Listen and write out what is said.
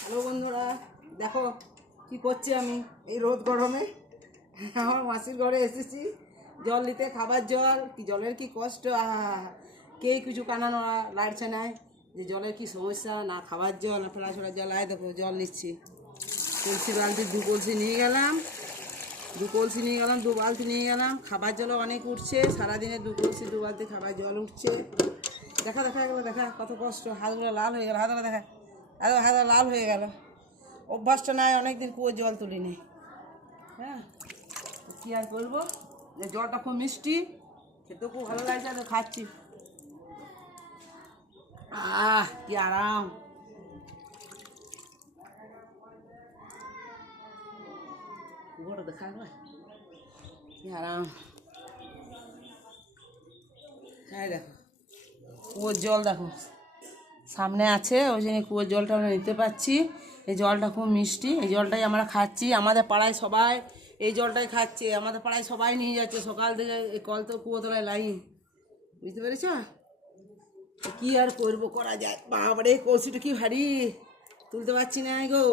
Hello বন্ধুরা, দেখো কি করছি আমি এই রোদ গরমে। আমার মাসির ঘরে এসেছি জল নিতে, খাবার জল। কি জলের কি কষ্ট, কে কিছু কানানো লাগছে না, যে জলের কি সমস্যা, না খাবার জল না ফেলাছোড়া জল। আয় দেখো জল নিচ্ছি, কলসি বালতি দু কলসি নিয়ে গেলাম, দু বালতি নিয়ে গেলাম। খাবার জলও অনেক উঠছে, সারাদিনে দু কলসি দু বালতি খাবার জল উঠছে। দেখা এগুলো দেখা কত কষ্ট। হাতগুলো লাল হয়ে গেল, হাতগুলো দেখা, হাত লাল হয়ে গেল। অভ্যাসটা নাই, অনেকদিন কুয়োর জল তুলি নেই। হ্যাঁ, কী আর করবো, যে জলটা খুব মিষ্টি, খেতেও খুব ভালো লাগছে, তো খাচ্ছি। কি আরাম। কুয়োটা দেখা কি আরাম। হ্যাঁ দেখো কুয়োর জল দেখো সামনে আছে, ওই জন্য কুয়োর জলটা আমরা নিতে পারছি। এই জলটা খুব মিষ্টি, এই জলটাই আমরা খাচ্ছি। আমাদের পাড়ায় সবাই এই জলটাই খাচ্ছে, আমাদের পাড়ায় সবাই নিয়ে যাচ্ছে। সকাল থেকে এই কল তো কুয়োতলায় লাইন, বুঝতে পেরেছ? কি আর করবো, করা যায়। বাবারে কলসিটা কি ভারী, তুলতে পারছি না গো।